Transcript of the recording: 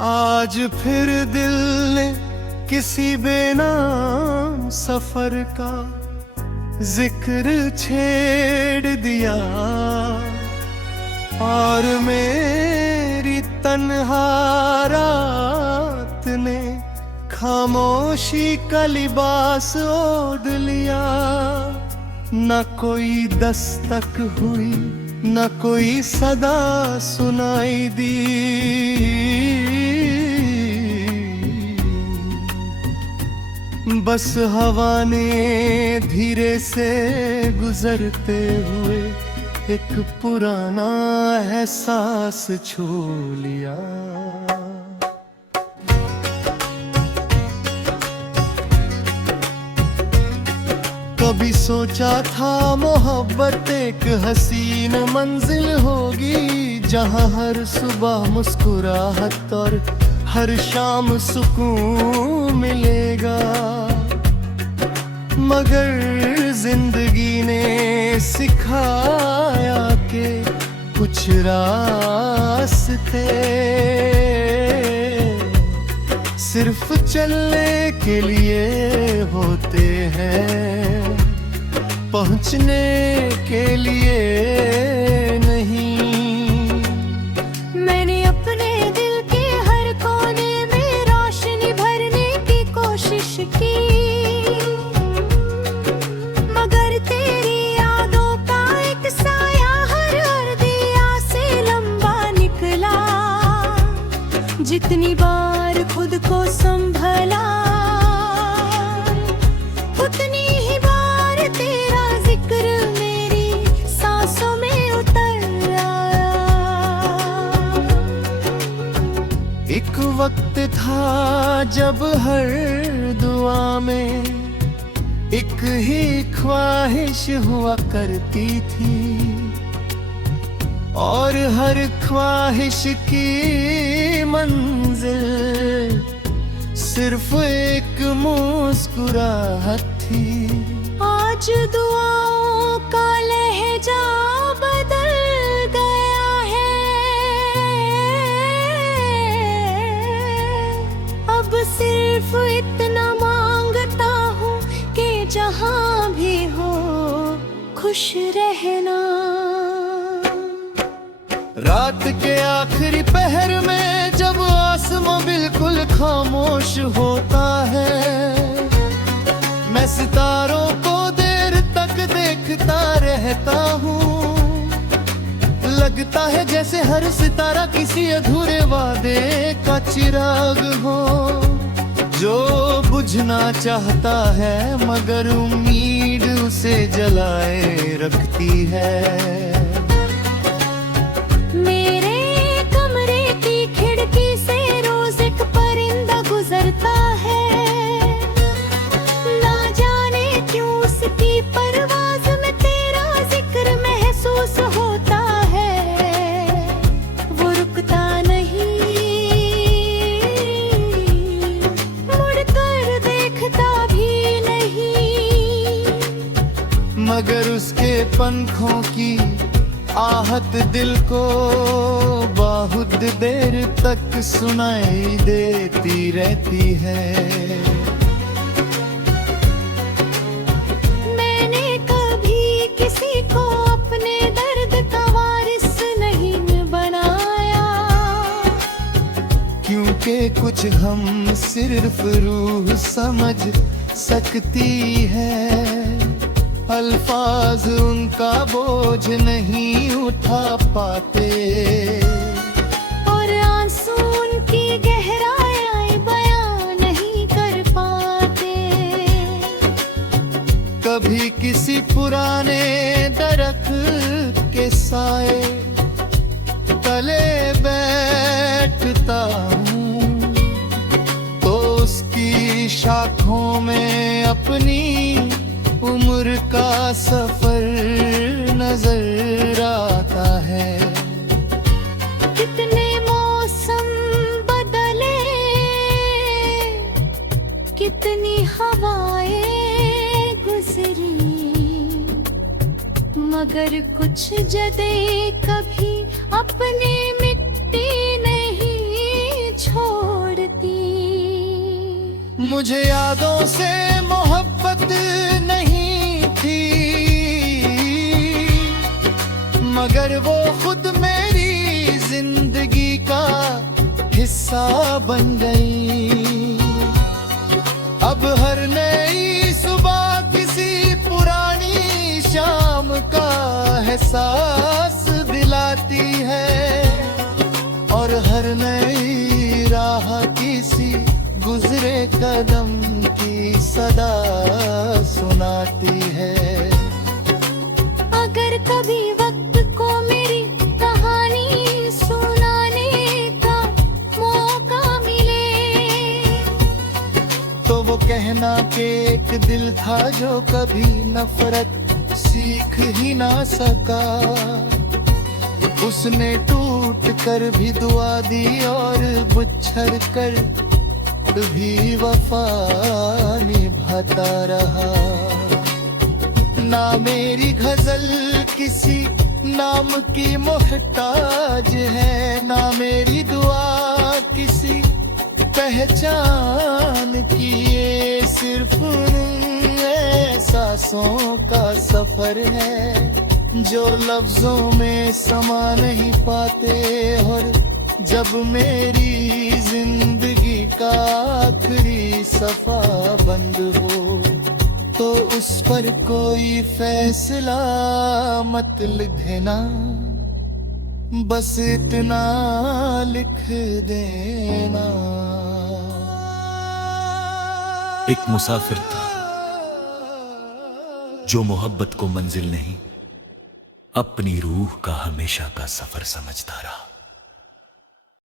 आज फिर दिल ने किसी बेनाम सफर का जिक्र छेड़ दिया और मेरी तन्हा रात ने खामोशी का लिबास ओढ़ लिया। न कोई दस्तक हुई, न कोई सदा सुनाई दी, बस हवा ने धीरे से गुजरते हुए एक पुराना एहसास छू लिया। कभी सोचा था मोहब्बत एक हसीन मंजिल होगी, जहां हर सुबह मुस्कुराहट और हर शाम सुकून मिलेगा। मगर जिंदगी ने सिखाया कि कुछ रास्ते सिर्फ चलने के लिए होते हैं, पहुंचने के लिए नहीं। मैंने अपने दिल के हर कोने में रोशनी भरने की कोशिश की, मगर तेरी यादों का एक साया हर दिया से लंबा निकला। जितनी बार खुद को संभला, उतनी ही बार तेरा जिक्र मेरी सांसों में उतर आया। एक वक्त था जब हर दुआ में एक ही ख्वाहिश हुआ करती थी, और हर ख्वाहिश की मंजिल सिर्फ एक मुस्कुराहट थी। आज दुआओं का लहजा बदल गया है, अब सिर्फ इतना मांगता हूँ कि जहाँ भी हो खुश रहना। रात के आखिरी पहर में जब आसमां बिल्कुल खामोश होता है, मैं सितारों को देर तक देखता रहता हूँ। लगता है जैसे हर सितारा किसी अधूरे वादे का चिराग हो, जो बुझना चाहता है मगर उम्मीद उसे जलाए रखती है। गुजरता है, ना जाने क्यों उसकी परवाज़ में तेरा जिक्र महसूस होता है। वो रुकता नहीं, मुड़कर देखता भी नहीं, मगर उसके पंखों की आहट दिल को बहुत देर तक सुनाई देती रहती है। मैंने कभी किसी को अपने दर्द का वारिस नहीं बनाया, क्योंकि कुछ हम सिर्फ रूह समझ सकती है, अल्फाज उनका बोझ नहीं उठा पाते, और आंसू उनकी गहराई बयां नहीं कर पाते। कभी किसी पुराने दरख्त के साए तले बैठता हूँ, तो उसकी शाखों में अपनी उम्र का सफर नजर आता है। कितने मौसम बदले, कितनी हवाएं गुजरी, मगर कुछ जदे कभी अपने मिट्टी नहीं छोड़ी। मुझे यादों से मोहब्बत नहीं थी, मगर वो खुद मेरी जिंदगी का हिस्सा बन गई। अब हर नई सुबह किसी पुरानी शाम का एहसास दिलाती है, और हर नई राह किसी गुजरे कदम की सदा सुनाती है। अगर कभी वक्त को मेरी कहानी सुनाने का मौका मिले, तो वो कहना कि एक दिल था जो कभी नफरत सीख ही ना सका, उसने टूट कर भी दुआ दी और बुच्छर कर भी वफा निभाता रहा। ना मेरी गजल किसी नाम की मोहताज है, ना मेरी दुआ किसी पहचान की, ये सिर्फ एहसासों का सफर है जो लफ्जों में समा नहीं पाते। और जब मेरी जिंदगी का आखिरी सफा बंद हो, तो उस पर कोई फैसला मत लिखना, बस इतना लिख देना। एक मुसाफिर था जो मोहब्बत को मंजिल नहीं, अपनी रूह का हमेशा का सफर समझता रहा।